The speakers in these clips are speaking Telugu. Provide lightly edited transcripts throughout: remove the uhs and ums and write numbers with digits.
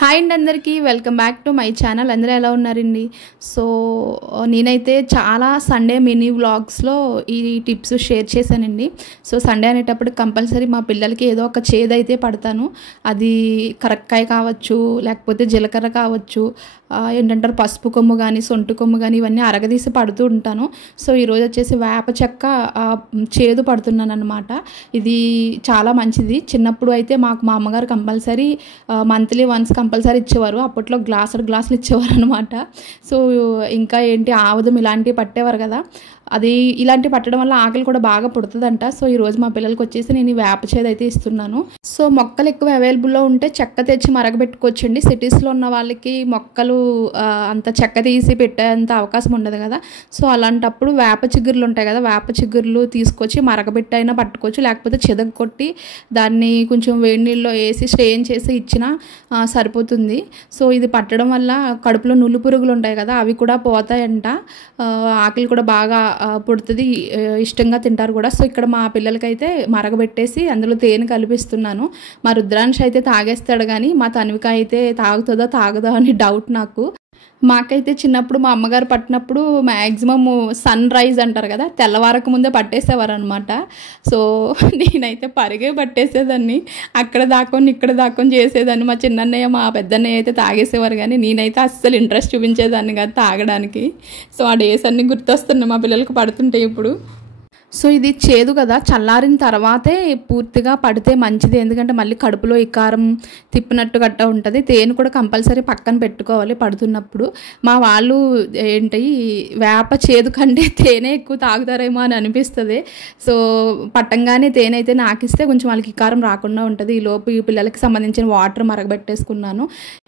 హాయ్ అండి అందరికీ welcome back to my channel. అందరూ ఎలా ఉన్నారండి? సో నేనైతే చాలా సండే మినీ వ్లాగ్స్లో ఈ టిప్స్ షేర్ చేశానండి. సో సండే అనేటప్పుడు కంపల్సరీ మా పిల్లలకి ఏదో ఒక చేదైతే పడతాను. అది కరక్కాయ కావచ్చు, లేకపోతే జీలకర్ర కావచ్చు, ఏంటంటారు పసుపు కొమ్ము కానీ సొంటు కొమ్ము కానీ ఇవన్నీ అరగదీసి పడుతూ ఉంటాను. సో ఈరోజు వచ్చేసి వేప చెక్క చేదు పడుతున్నాను అనమాట. ఇది చాలా మంచిది. చిన్నప్పుడు అయితే మా అమ్మగారు కంపల్సరీ మంత్లీ వన్స్ కంపల్సరీ ఇచ్చేవారు. అప్పట్లో గ్లాసులు ఇచ్చేవారు అనమాట. సో ఇంకా ఏంటి ఆముదం ఇలాంటివి పట్టేవారు కదా, అది ఇలాంటివి పట్టడం వల్ల ఆకలి కూడా బాగా పుడుతుందంట. సో ఈరోజు మా పిల్లలకి వచ్చేసి నేను ఈ వేప చేదు అయితే ఇస్తున్నాను. సో మొక్కలు ఎక్కువ అవైలబుల్లో ఉంటే చెక్క తెచ్చి మరగబెట్టుకోవచ్చండి. సిటీస్లో ఉన్న వాళ్ళకి మొక్కలు అంత చెక్క తీసి పెట్టేంత అవకాశం ఉండదు కదా. సో అలాంటప్పుడు వేప చిగుర్లు ఉంటాయి కదా, వేప చిగుర్లు తీసుకొచ్చి మరగబెట్టి అయినా పట్టుకోవచ్చు, లేకపోతే చెదగ కొట్టి దాన్ని కొంచెం వేడి నీళ్ళలో వేసి స్ట్రెయిన్ చేసి ఇచ్చినా సరిపోతుంది. సో ఇది పట్టడం వల్ల కడుపులో నులు పురుగులు ఉంటాయి కదా, అవి కూడా పోతాయంట. ఆకలి కూడా బాగా పుడుతుంది, ఇష్టంగా తింటారు కూడా. సో ఇక్కడ మా పిల్లలకైతే మరగబెట్టేసి అందులో తేనె కలిపిస్తున్నాను. మా రుద్రాంశ అయితే తాగేస్తాడు, కానీ మా తన్విక అయితే తాగుతుందో తాగదో అని డౌట్ నాకు. మాకైతే చిన్నప్పుడు మా అమ్మగారు పట్టినప్పుడు మ్యాక్సిమమ్ సన్ రైజ్ అంటారు కదా, తెల్లవారకు ముందే పట్టేసేవారు అనమాట. సో నేనైతే పరిగే పట్టేసేదాన్ని, అక్కడ దాక్కొని ఇక్కడ దాక్కొని చేసేదాన్ని. మా చిన్నన్నయ్య మా పెద్దన్నయ్య అయితే తాగేసేవారు, కానీ నేనైతే అస్సలు ఇంట్రెస్ట్ చూపించేదాన్ని కాదు తాగడానికి. సో ఆ డేస్ అన్నీ గుర్తొస్తున్నాయి మా పిల్లలకు పడుతుంటాయి ఇప్పుడు. సో ఇది చేదు కదా, చల్లారిన తర్వాతే పూర్తిగా పడితే మంచిది, ఎందుకంటే మళ్ళీ కడుపులో ఇకారం తిప్పినట్టు గట్ట ఉంటుంది. తేనె కూడా కంపల్సరీ పక్కన పెట్టుకోవాలి పడుతున్నప్పుడు. మా వాళ్ళు ఏంటి వేప చేదు కంటే తేనె ఎక్కువ తాగుతారేమో అని అనిపిస్తుంది. సో పట్టంగానే తేనె అయితే నాకిస్తే కొంచెం వాళ్ళకి ఇకారం రాకుండా ఉంటుంది. ఈలోపు ఈ పిల్లలకి సంబంధించిన వాటర్ మరగబెట్టేసుకున్నాను.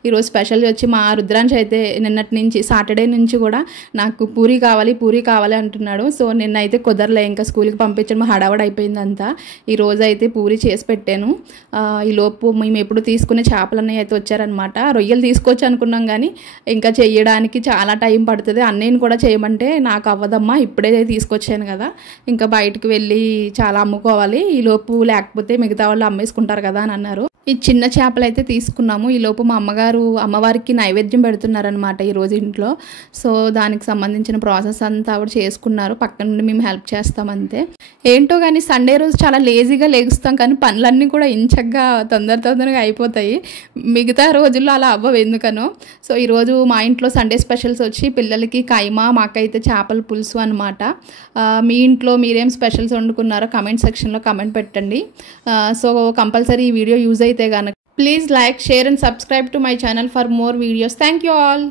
ఈరోజు స్పెషల్ వచ్చి మా రుద్రాంశ అయితే నిన్నటి నుంచి సాటర్డే నుంచి కూడా నాకు పూరీ కావాలి అంటున్నాడు. సో నిన్నైతే కుదరలే, ఇంకా స్కూల్కి పంపించడం హడావడి అయిపోయింది అంతా. ఈరోజు అయితే పూరీ చేసి పెట్టాను. ఈలోపు మేము ఎప్పుడు తీసుకునే చేపలన్నీ అయితే వచ్చారనమాట. రొయ్యలు తీసుకోవచ్చు అనుకున్నాం, కానీ ఇంకా చేయడానికి చాలా టైం పడుతుంది. అన్నయ్యని కూడా చేయమంటే నాకు అవ్వదమ్మా, ఇప్పుడే తీసుకొచ్చాను కదా, ఇంకా బయటకు వెళ్ళి చాలా అమ్ముకోవాలి, ఈలోపు లేకపోతే మిగతా వాళ్ళు అమ్మేసుకుంటారు కదా అని అన్నారు. ఈ చిన్న చేపలు అయితే తీసుకున్నాము. ఈలోపు మా అమ్మగారు అమ్మవారికి నైవేద్యం పెడుతున్నారనమాట ఈరోజు ఇంట్లో. సో దానికి సంబంధించిన ప్రాసెస్ అంతా ఆవిడ చేసుకున్నారు, పక్కన నుండి మేము హెల్ప్ చేస్తామంతే. ఏంటో కానీ సండే రోజు చాలా లేజీగా లెగుస్తాం, కానీ పనులన్నీ కూడా ఇంచగ్గా తొందరగా అయిపోతాయి. మిగతా రోజుల్లో అలా అవ్వవు ఎందుకనో. సో ఈరోజు మా ఇంట్లో సండే స్పెషల్స్ వచ్చి పిల్లలకి కైమా, మాకైతే చేపల పులుసు అనమాట. మీ ఇంట్లో మీరేం స్పెషల్స్ వండుకున్నారో కమెంట్ సెక్షన్లో కమెంట్ పెట్టండి. సో కంపల్సరీ ఈ వీడియో యూజ్ అయితే కనుక please like, share and subscribe to my channel for more videos. Thank you all.